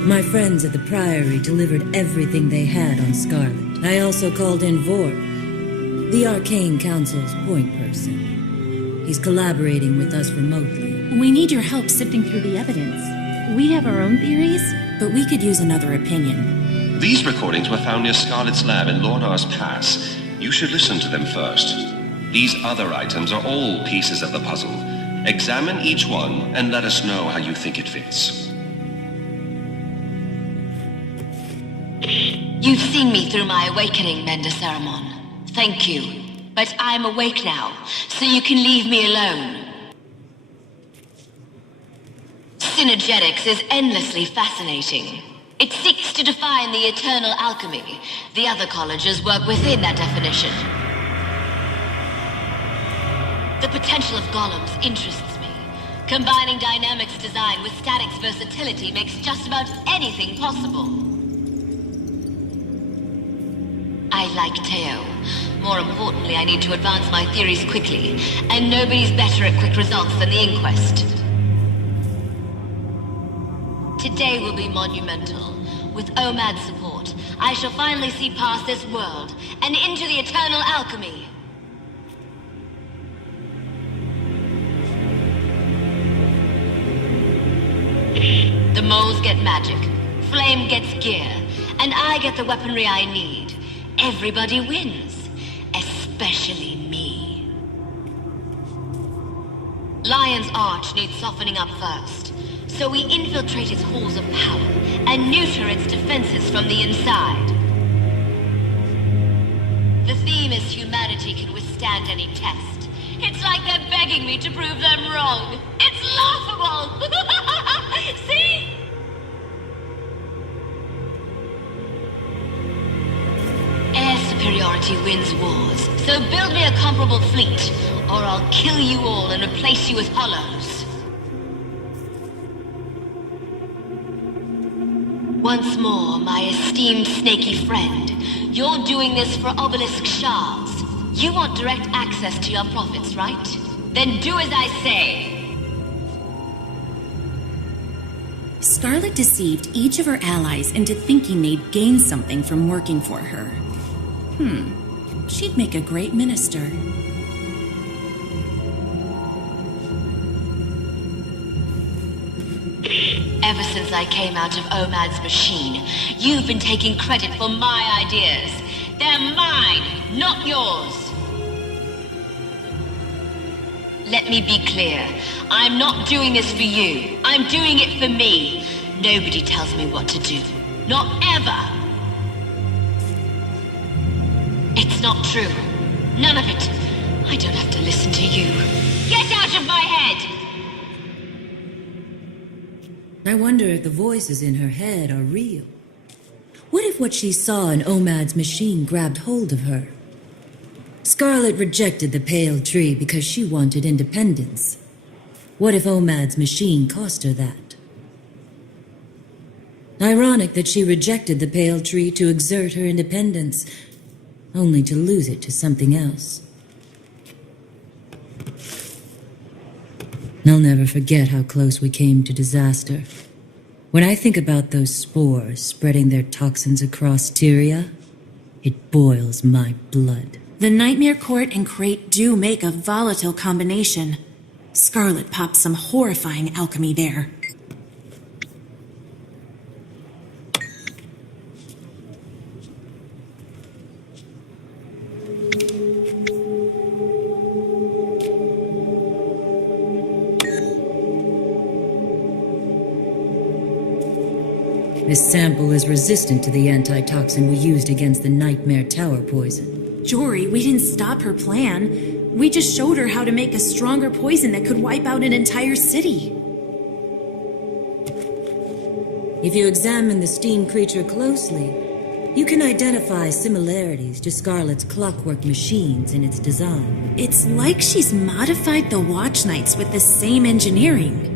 My friends at the Priory delivered everything they had on Scarlet. I also called in Vorp, the Arcane Council's point person. He's collaborating with us remotely. We need your help sifting through the evidence. We have our own theories, but we could use another opinion. These recordings were found near Scarlet's lab in Lornar's Pass. You should listen to them first. These other items are all pieces of the puzzle. Examine each one and let us know how you think it fits. You've seen me through my awakening, Mender Ceramon. Thank you. But I'm awake now, so you can leave me alone. Synergetics is endlessly fascinating. It seeks to define the eternal alchemy. The other colleges work within that definition. The potential of golems interests me. Combining dynamics design with statics versatility makes just about anything possible. I like Teo. More importantly, I need to advance my theories quickly, and nobody's better at quick results than the Inquest. Today will be monumental. With OMAD's support, I shall finally see past this world and into the eternal alchemy. The moles get magic, Flame gets gear, and I get the weaponry I need. Everybody wins, especially me. Lion's Arch needs softening up first, so we infiltrate its halls of power and neuter its defenses from the inside. The theme is humanity can withstand any test. It's like they're begging me to prove them wrong. It's laughable! See? Air superiority wins wars, so build me a comparable fleet, or I'll kill you all and replace you with hollows. Once more, my esteemed snaky friend, you're doing this for obelisk shards. You want direct access to your profits, right? Then do as I say. Scarlet deceived each of her allies into thinking they'd gain something from working for her. She'd make a great minister. Ever since I came out of OMAD's machine, you've been taking credit for my ideas. They're mine, not yours. Let me be clear. I'm not doing this for you. I'm doing it for me. Nobody tells me what to do. Not ever. It's not true. None of it. I don't have to listen to you. Get out of my head! I wonder if the voices in her head are real. What if what she saw in OMAD's machine grabbed hold of her? Scarlet rejected the pale tree because she wanted independence. What if OMAD's machine cost her that? Ironic that she rejected the pale tree to exert her independence, only to lose it to something else. I'll never forget how close we came to disaster. When I think about those spores spreading their toxins across Tyria, it boils my blood. The Nightmare Court and Crate do make a volatile combination. Scarlet popped some horrifying alchemy there. This sample is resistant to the antitoxin we used against the Nightmare Tower poison. Jory, we didn't stop her plan. We just showed her how to make a stronger poison that could wipe out an entire city. If you examine the steam creature closely, you can identify similarities to Scarlet's clockwork machines in its design. It's like she's modified the Watch Knights with the same engineering.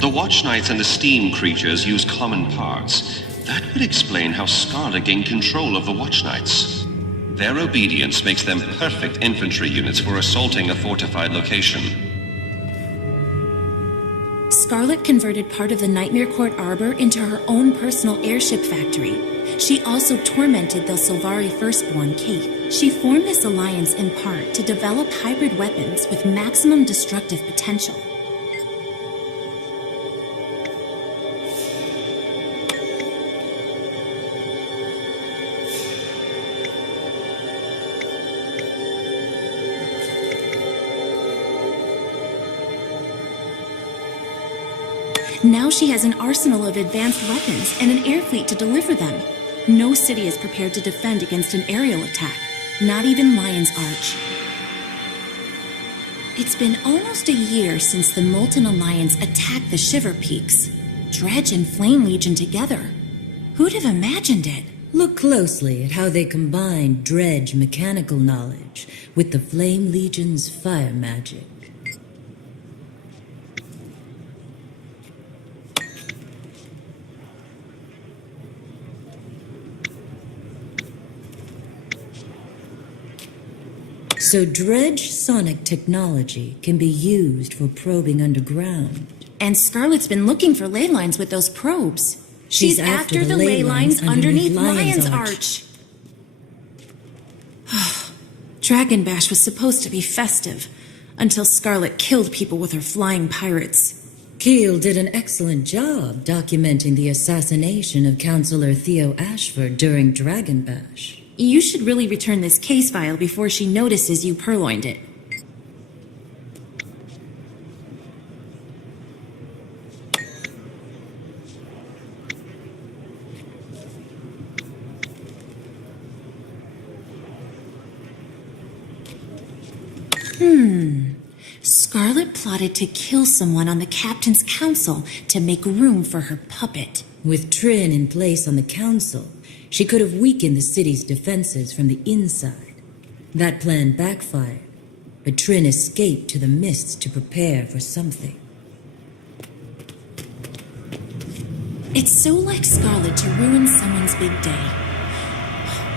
The Watch Knights and the Steam creatures use common parts. That would explain how Scarlet gained control of the Watch Knights. Their obedience makes them perfect infantry units for assaulting a fortified location. Scarlet converted part of the Nightmare Court Arbor into her own personal airship factory. She also tormented the Sylvari firstborn, Kate. She formed this alliance in part to develop hybrid weapons with maximum destructive potential. Now she has an arsenal of advanced weapons and an air fleet to deliver them. No city is prepared to defend against an aerial attack, not even Lion's Arch. It's been almost a year since the Molten Alliance attacked the Shiver Peaks. Dredge and Flame Legion together. Who'd have imagined it? Look closely at how they combine Dredge mechanical knowledge with the Flame Legion's fire magic. So Dredge sonic technology can be used for probing underground. And Scarlet's been looking for ley lines with those probes. She's after the ley lines underneath Lion's Arch. Dragon Bash was supposed to be festive, until Scarlet killed people with her flying pirates. Keel did an excellent job documenting the assassination of Counselor Theo Ashford during Dragon Bash. You should really return this case file before she notices you purloined it. Scarlet plotted to kill someone on the Captain's Council to make room for her puppet. With Trin in place on the council, she could have weakened the city's defenses from the inside. That plan backfired, but Trin escaped to the mists to prepare for something. It's so like Scarlet to ruin someone's big day.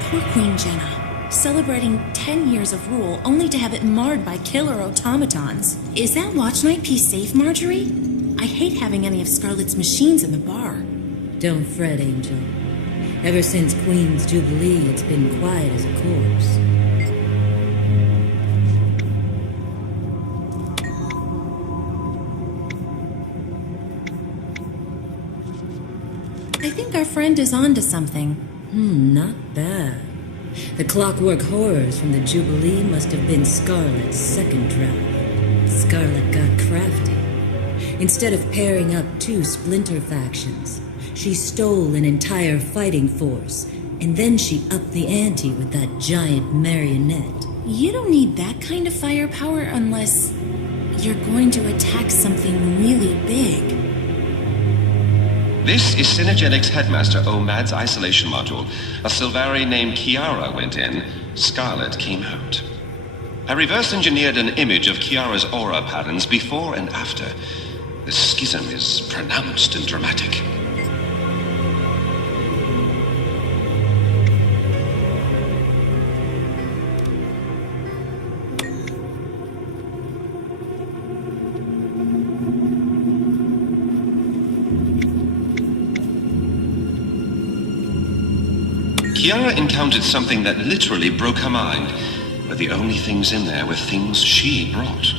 Poor Queen Jenna, celebrating 10 years of rule only to have it marred by killer automatons. Is that Watch Night piece safe, Marjorie? I hate having any of Scarlet's machines in the bar. Don't fret, Angel. Ever since Queen's Jubilee, it's been quiet as a corpse. I think our friend is onto something. Not bad. The clockwork horrors from the Jubilee must have been Scarlet's second draft. Scarlet got crafty. Instead of pairing up two splinter factions, she stole an entire fighting force, and then she upped the ante with that giant marionette. You don't need that kind of firepower unless you're going to attack something really big. This is Synergetics Headmaster Omad's isolation module. A Sylvari named Kiara went in. Scarlet came out. I reverse engineered an image of Kiara's aura patterns before and after. The schism is pronounced and dramatic. Kiara encountered something that literally broke her mind, but the only things in there were things she brought.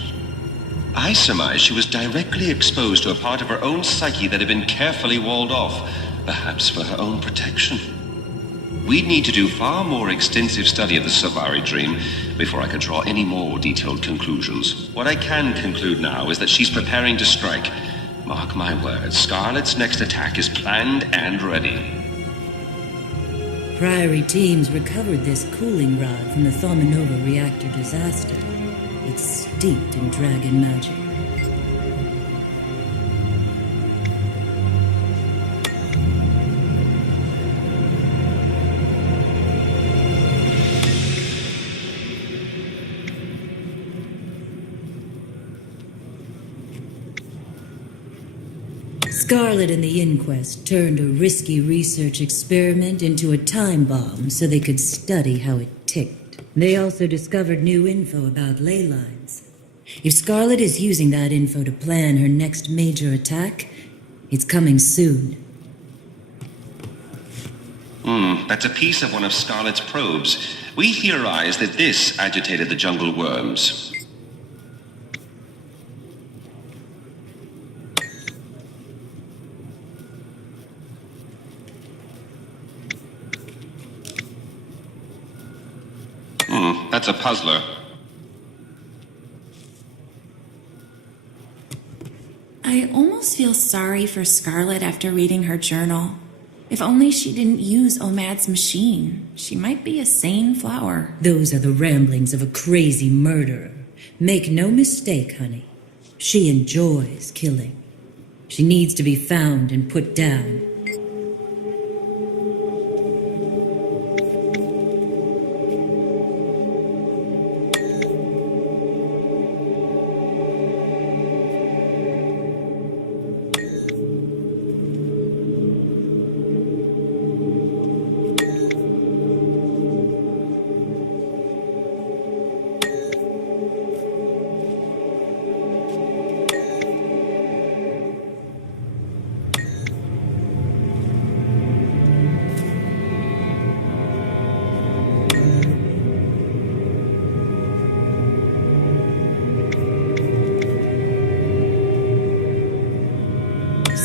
I surmise she was directly exposed to a part of her own psyche that had been carefully walled off, perhaps for her own protection. We'd need to do far more extensive study of the Sylvari dream before I could draw any more detailed conclusions. What I can conclude now is that she's preparing to strike. Mark my words, Scarlet's next attack is planned and ready. Priory teams recovered this cooling rod from the Thaumanova reactor disaster. It's steeped in dragon magic. Scarlet and the Inquest turned a risky research experiment into a time bomb so they could study how it ticked. They also discovered new info about ley lines. If Scarlet is using that info to plan her next major attack, it's coming soon. That's a piece of one of Scarlet's probes. We theorize that this agitated the jungle worms. That's a puzzler. I almost feel sorry for Scarlet after reading her journal. If only she didn't use Omad's machine, she might be a sane flower. Those are the ramblings of a crazy murderer. Make no mistake, honey. She enjoys killing. She needs to be found and put down.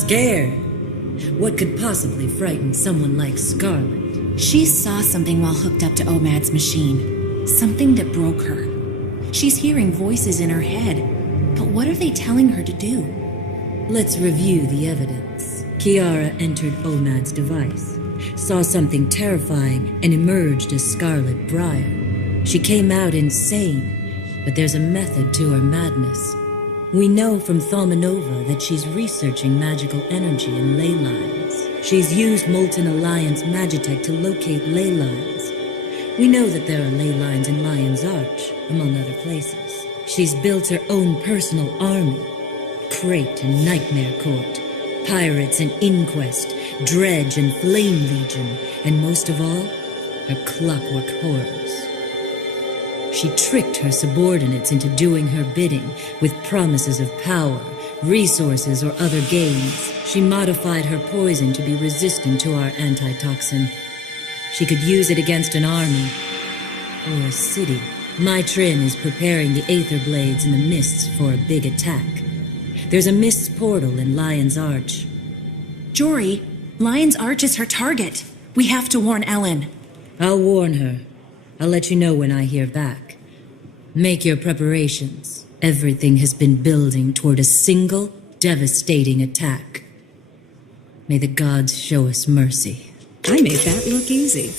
Scared? What could possibly frighten someone like Scarlet? She saw something while hooked up to Omad's machine. Something that broke her. She's hearing voices in her head. But what are they telling her to do? Let's review the evidence. Kiara entered Omad's device, saw something terrifying, and emerged as Scarlet Briar. She came out insane, but there's a method to her madness. We know from Thaumanova that she's researching magical energy and ley lines. She's used Molten Alliance Magitech to locate ley lines. We know that there are ley lines in Lion's Arch, among other places. She's built her own personal army. Crate and Nightmare Court, Pirates and Inquest, Dredge and Flame Legion, and most of all, her clockwork horrors. She tricked her subordinates into doing her bidding with promises of power, resources, or other gains. She modified her poison to be resistant to our antitoxin. She could use it against an army or a city. My Trin is preparing the Aether Blades in the mists for a big attack. There's a mists portal in Lion's Arch. Jory, Lion's Arch is her target. We have to warn Ellen. I'll warn her. I'll let you know when I hear back. Make your preparations. Everything has been building toward a single, devastating attack. May the gods show us mercy. I made that look easy.